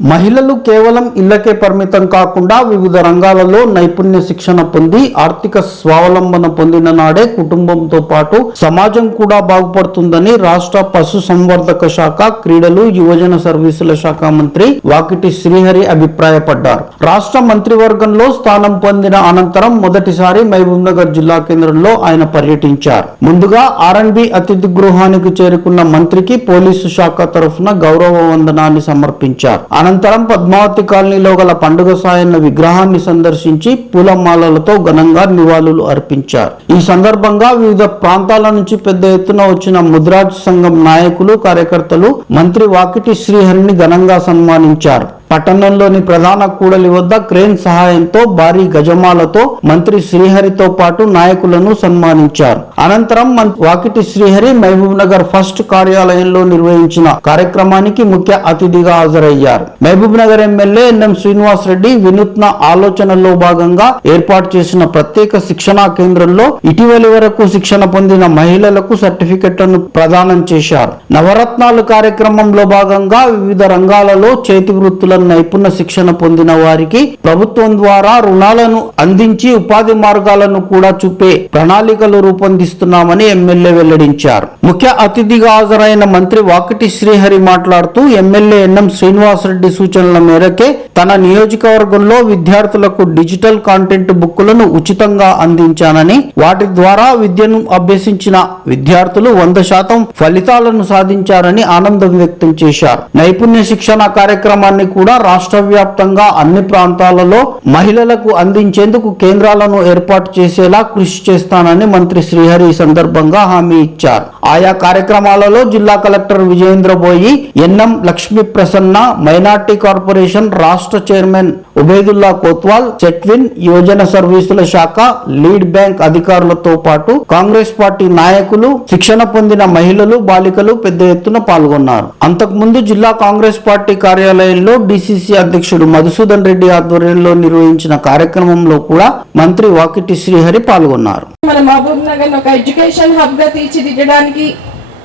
మహిళలు కేవలం ఇళ్ళకే పరిమితం కాకుండా వివిధ రంగాలలో నైపుణ్య శిక్షణ పొంది ఆర్థిక స్వావలంబన పొందిన నాడే కుటుంబంతో పాటు సమాజం కూడా బాగుపడుతుందని రాష్ట్ర పశు సంవర్ధక శాఖ క్రీడలు యువజన సర్వీసుల శాఖ మంత్రి వాకిటి శ్రీహరి అభిప్రాయపడ్డారు. రాష్ట్ర మంత్రివర్గంలో స్థానం పొందిన అనంతరం మొదటిసారి మహబూబ్ నగర్ జిల్లా కేంద్రంలో ఆయన పర్యటించారు. ముందుగా ఆర్ఎండ్బి అతిథి గృహానికి చేరుకున్న మంత్రికి పోలీసు శాఖ తరఫున గౌరవ వందనాన్ని సమర్పించారు. అనంతరం పద్మావతి కాలనీలో గల పండుగ సాయన్న విగ్రహాన్ని సందర్శించి పూలమాలలతో ఘనంగా నివాళులు అర్పించారు. ఈ సందర్భంగా వివిధ ప్రాంతాల నుంచి పెద్ద ఎత్తున వచ్చిన ముద్రాజ్ సంఘం నాయకులు కార్యకర్తలు మంత్రి వాకిటి శ్రీహరిని ఘనంగా సన్మానించారు. పట్టణంలోని ప్రధాన కూడలి వద్ద క్రేన్ సహాయంతో భారీ గజమాలతో మంత్రి శ్రీహరితో పాటు నాయకులను సన్మానించారు. అనంతరం వాకిటి శ్రీహరి మహబూబ్ నగర్ ఫస్ట్ కార్యాలయంలో నిర్వహించిన కార్యక్రమానికి ముఖ్య అతిథిగా హాజరయ్యారు. మహబూబ్ నగర్ ఎమ్మెల్యే ఎన్ఎం శ్రీనివాస్ రెడ్డి వినూత్న ఆలోచనలో భాగంగా ఏర్పాటు చేసిన ప్రత్యేక శిక్షణా కేంద్రంలో ఇటీవలి వరకు శిక్షణ పొందిన మహిళలకు సర్టిఫికెట్లను ప్రదానం చేశారు. నవరత్నాలు కార్యక్రమంలో భాగంగా వివిధ రంగాలలో చేతి వృత్తుల నైపుణ్య శిక్షణ పొందిన వారికి ప్రభుత్వం ద్వారా రుణాలను అందించి ఉపాధి మార్గాలను కూడా చూపే ప్రణాళికలు రూపొందిస్తున్నామని ఎమ్మెల్యే వెల్లడించారు. ముఖ్య అతిథిగా హాజరైన మంత్రి వాకిటి శ్రీహరి మాట్లాడుతూ ఎమ్మెల్యే ఎన్ఎం శ్రీనివాసరెడ్డి సూచనల మేరకే తన నియోజకవర్గంలో విద్యార్థులకు డిజిటల్ కాంటెంట్ బుక్కులను ఉచితంగా అందించానని వాటి ద్వారా విద్యను అభ్యసించిన విద్యార్థులు వంద శాతం ఫలితాలను సాధించారని ఆనందం వ్యక్తం చేశారు. నైపుణ్య శిక్షణ కార్యక్రమాన్ని కూడా రాష్ట్ర వ్యాప్తంగా అన్ని ప్రాంతాలలో మహిళలకు అందించేందుకు కేంద్రాలను ఏర్పాటు చేసేలా కృషి చేస్తానని మంత్రి శ్రీహరి ఈ సందర్భంగా హామీ ఇచ్చారు. ఆయా కార్యక్రమాలలో జిల్లా collector Vijayendra Boyi NM Lakshmi Prasanna minority corporation రాష్ట్ర చైర్మన్ ఉబేదుల్లా కోత్వాల్ చెట్విన్ యువజన సర్వీసుల శాఖ లీడ్ బ్యాంక్ అధికారులతో పాటు కాంగ్రెస్ పార్టీ నాయకులు శిక్షణ పొందిన మహిళలు బాలికలు పెద్ద ఎత్తున పాల్గొన్నారు. అంతకుముందు జిల్లా కాంగ్రెస్ పార్టీ కార్యాలయంలో డి డిసిసి అధ్యక్షుడు మధుసూదన్ రెడ్డి ఆధ్వర్యంలో నిర్వహించిన కార్యక్రమంలో కూడా మంత్రి వాకిటి శ్రీహరి పాల్గొన్నారు. మన మహబూబ్ నగర్ ఒక ఎడ్యుకేషన్ హబ్గా తీర్చిదిద్దడానికి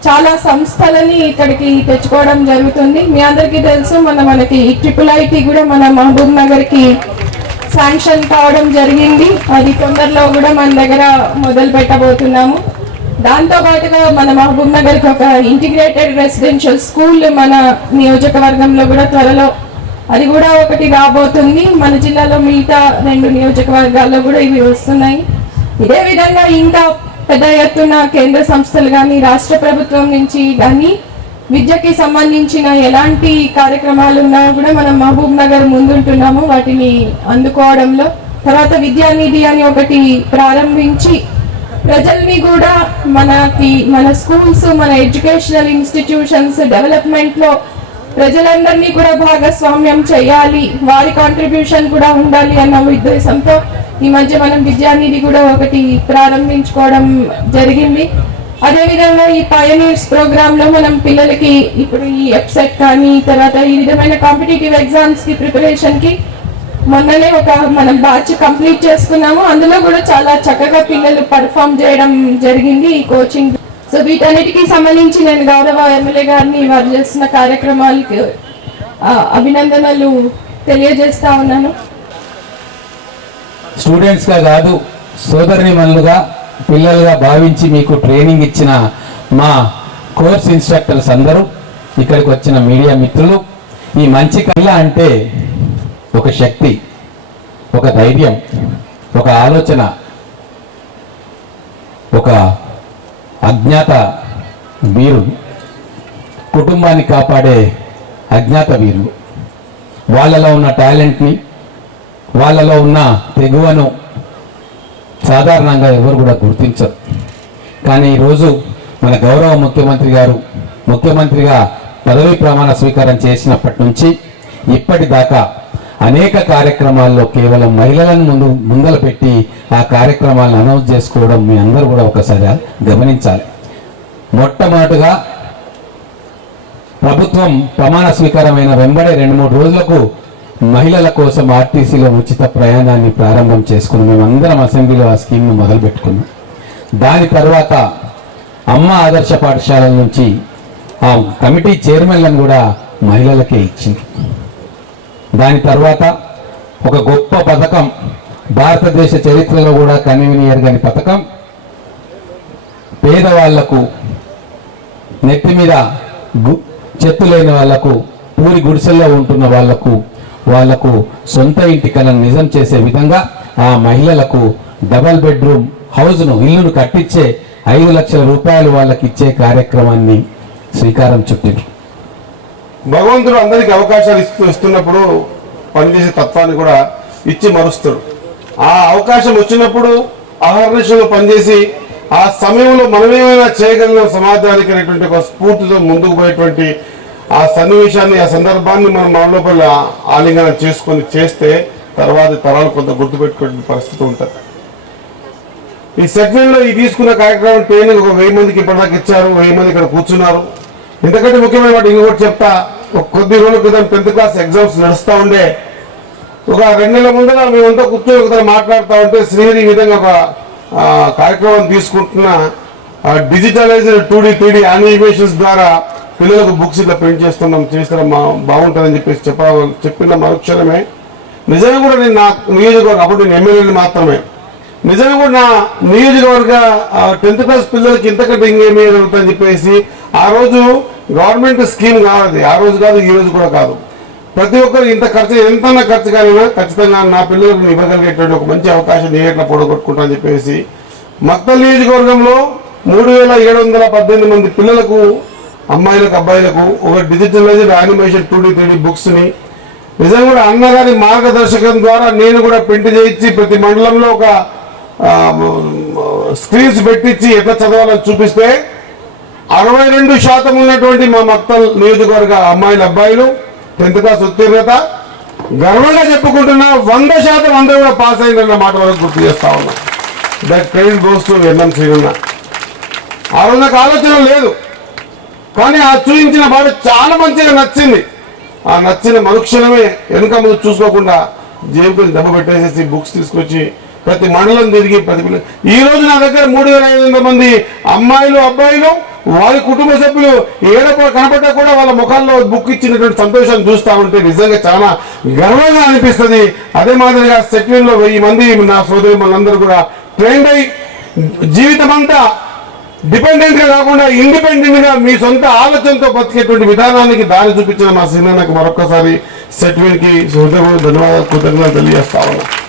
చాలా సంస్థలని ఇక్కడికి తెచ్చుకోవడం జరుగుతుంది. మీ అందరికీ తెలుసు మన మనకి ట్రిపుల్ ఐటీ కూడా మన మహబూబ్ నగర్కి శాంక్షన్ కావడం జరిగింది. అది తొందరలో కూడా మన దగ్గర మొదలు పెట్టబోతున్నాము. దాంతో పాటుగా మన మహబూబ్ నగర్కి ఒక ఇంటిగ్రేటెడ్ రెసిడెన్షియల్ స్కూల్ మన నియోజకవర్గంలో కూడా త్వరలో అది కూడా ఒకటి రాబోతుంది. మన జిల్లాలో మిగతా రెండు నియోజకవర్గాల్లో కూడా ఇవి వస్తున్నాయి. ఇదే విధంగా ఇంకా పెద్ద ఎత్తున కేంద్ర సంస్థలు కానీ రాష్ట్ర ప్రభుత్వం నుంచి కానీ విద్యకి సంబంధించిన ఎలాంటి కార్యక్రమాలు ఉన్నా కూడా మనం మహబూబ్ నగర్ ముందుంటున్నాము వాటిని అందుకోవడంలో. తర్వాత విద్యానిధి అని ఒకటి ప్రారంభించి ప్రజల్ని కూడా మనకి మన స్కూల్స్ మన ఎడ్యుకేషనల్ ఇన్స్టిట్యూషన్స్ డెవలప్మెంట్లో ప్రజలందరినీ కూడా భాగస్వామ్యం చేయాలి. వారి కాంట్రిబ్యూషన్ కూడా ఉండాలి అన్న ఉద్దేశంతో ఈ మధ్య మనం విద్యానిధి కూడా ఒకటి ప్రారంభించుకోవడం జరిగింది. అదేవిధంగా ఈ పయనీర్స్ ప్రోగ్రామ్లో మనం పిల్లలకి ఇప్పుడు ఈ ఎప్సెట్ కానీ తర్వాత ఈ విధమైన కాంపిటేటివ్ ఎగ్జామ్స్కి ప్రిపరేషన్కి మొన్ననే ఒక మనం బ్యాచ్ కంప్లీట్ చేసుకున్నాము. అందులో కూడా చాలా చక్కగా పిల్లలు పర్ఫామ్ చేయడం జరిగింది ఈ కోచింగ్ సో వీటన్నిటికీ సంబంధించి నేను గౌరవ ఎమ్మెల్యే గారిని వారు చేస్తున్న కార్యక్రమాలకి అభినందనలు తెలియజేస్తా ఉన్నాను. స్టూడెంట్స్గా కాదు సోదరిని మనులుగా పిల్లలుగా భావించి మీకు ట్రైనింగ్ ఇచ్చిన మా కోర్స్ ఇన్స్ట్రక్టర్స్ అందరూ ఇక్కడికి వచ్చిన మీడియా మిత్రులు ఈ మంచి కళ అంటే ఒక శక్తి ఒక ధైర్యం ఒక ఆలోచన ఒక అజ్ఞాత వీరు కుటుంబాన్ని కాపాడే అజ్ఞాత వీరులు వాళ్ళలో ఉన్న టాలెంట్ని వాళ్ళలో ఉన్న తెగువను సాధారణంగా ఎవరు కూడా గుర్తించరు. కానీ ఈరోజు మన గౌరవ ముఖ్యమంత్రి గారు ముఖ్యమంత్రిగా పదవీ ప్రమాణ స్వీకారం చేసినప్పటి నుంచి ఇప్పటిదాకా అనేక కార్యక్రమాల్లో కేవలం మహిళలను ముందు ముందల పెట్టి ఆ కార్యక్రమాలను అనౌన్స్ చేసుకోవడం మీ అందరూ కూడా ఒకసారి గమనించాలి. మొట్టమొదటిగా ప్రభుత్వం ప్రమాణ స్వీకారమైన వెంబడే రెండు మూడు రోజులకు మహిళల కోసం ఆర్టీసీలో ఉచిత ప్రయాణాన్ని ప్రారంభం చేసుకుని మేమందరం అసెంబ్లీలో ఆ స్కీమ్ను మొదలుపెట్టుకున్నాం. దాని తర్వాత అమ్మ ఆదర్శ పాఠశాలల నుంచి ఆ కమిటీ చైర్మన్లను కూడా మహిళలకే ఇచ్చింది దాని తర్వాత ఒక గొప్ప పథకం భారతదేశ చరిత్రలో కూడా కనివిని పథకం. పేదవాళ్ళకు నెత్తి మీద గు- లేని వాళ్ళకు పూరి గుడిసెల్లో ఉంటున్న వాళ్ళకు వాళ్ళకు సొంత ఇంటి కలను నిజం చేసే విధంగా ఆ మహిళలకు డబల్ బెడ్రూమ్ హౌస్ను ఇల్లును కట్టించే ఐదు లక్షల రూపాయలు వాళ్ళకి ఇచ్చే కార్యక్రమాన్ని శ్రీకారం చుట్టారు భగవంతుడు అందరికి అవకాశాలు ఇస్తూ ఇస్తున్నప్పుడు పనిచేసే తత్వాన్ని కూడా ఇచ్చి మరుస్తాడు ఆ అవకాశం వచ్చినప్పుడు అహర్నిశలు పనిచేసి ఆ సమయంలో మనమేమైనా చేయగలిగిన సమాజానికి అనేటువంటి ఒక స్ఫూర్తితో ముందుకు పోయేటువంటి ఆ సన్నివేశాన్ని ఆ సందర్భాన్ని మనం మన లోపల ఆలింగనం చేసుకొని చేస్తే తర్వాత తరాలు కొంత గుర్తుపెట్టుకునే పరిస్థితి ఉంటుంది. ఈ సెగ్మెంట్లో ఈ తీసుకున్న కార్యక్రమం ట్రైనింగ్ ఒక వెయ్యి మందికి ఇప్పటిదాకా ఇచ్చారు వెయ్యి మంది ఇక్కడ కూర్చున్నారు. ఇంతకంటే ముఖ్యమైన వాటి ఇంకొకటి చెప్తా. ఒక కొద్ది రోజుల క్రితం టెన్త్ క్లాస్ ఎగ్జామ్స్ నడుస్తూ ఉండే. ఒక రెండు నెలల ముందర మేమంతా కూర్చొని ఒకసారి మాట్లాడుతూ ఉంటే శ్రీహరి ఈ విధంగా ఒక కార్యక్రమం తీసుకుంటున్న digitalized two D three D animations ద్వారా పిల్లలకు బుక్స్ ఇట్లా ప్రింట్ చేస్తున్నాం చేస్తున్నాం మా బాగుంటుందని చెప్పేసి చెప్ప చెప్పిన మరుక్షణమే. నిజంగా కూడా నేను నా నియోజకవర్గం అప్పుడు నేను ఎమ్మెల్యేని మాత్రమే. నిజంగా కూడా నా నియోజకవర్గ టెన్త్ క్లాస్ పిల్లలకి ఇంతకంటే ఇంకేమీ జరుగుతుందని చెప్పేసి ఆ రోజు గవర్నమెంట్ స్కీమ్ కాదు ఆ రోజు కాదు ఈ రోజు కూడా కాదు. ప్రతి ఒక్కరు ఇంత ఖర్చు ఎంత ఖర్చు కానినా ఖచ్చితంగా నా పిల్లలకు ఇవ్వగలిగేటువంటి ఒక మంచి అవకాశం నేను ఎట్లా పొడగొట్టుకుంటా అని చెప్పేసి మక్తల్ నియోజకవర్గంలో మూడు వేల ఏడు వందల పద్దెనిమిది మంది పిల్లలకు అమ్మాయిలకు అబ్బాయిలకు ఒక digitalized animation two D three బుక్స్ని నిజంగా కూడా అన్నగారి మార్గదర్శకం ద్వారా నేను కూడా ప్రింట్ చేయించి ప్రతి మండలంలో ఒక స్క్రీన్స్ పెట్టించి ఎట్లా చదవాలని చూపిస్తే అరవై రెండు శాతం ఉన్నటువంటి మా మొత్తం నియోజకవర్గ అమ్మాయిల అబ్బాయిలు టెన్త్ క్లాస్ ఉత్తీర్ణత గర్వంగా చెప్పుకుంటున్నా వంద శాతం అందరూ కూడా పాస్ అయిందన్న మాట వరకు గుర్తు చేస్తా ఉన్నా. That credit goes to NM శ్రీరన్న ఆ రోజు నాకు ఆలోచన లేదు. కానీ ఆ చూపించిన పాట చాలా మంచిగా నచ్చింది. ఆ నచ్చిన మరుక్షణమే వెనుక ముందు చూసుకోకుండా జేబుకొని దెబ్బ పెట్టేసేసి బుక్స్ తీసుకొచ్చి ప్రతి మండలం తిరిగి ప్రతి ఈ రోజు నా దగ్గర మూడు వేల ఐదు వందల మంది అమ్మాయిలు అబ్బాయిలు వారి కుటుంబ సభ్యులు ఏడ కనపడ్డా కూడా వాళ్ళ ముఖాల్లో బుక్ ఇచ్చినటువంటి సంతోషాన్ని చూస్తా ఉంటే నిజంగా చాలా గర్వంగా అనిపిస్తుంది. అదే మాదిరిగా సెక్షన్ వెయ్యి మంది నా సోదరి మనందరూ కూడా ట్రైన్ అయి జీవితం అంతా డిపెండెంట్గా కాకుండా ఇండిపెండెంట్గా మీ సొంత ఆలోచనతో బతికేటువంటి విధానానికి దారి చూపించిన మా సినిమాకి మరొకసారి సెట్విన్కి ధన్యవాదాలు కృతజ్ఞతలు తెలియజేస్తా ఉన్నాను.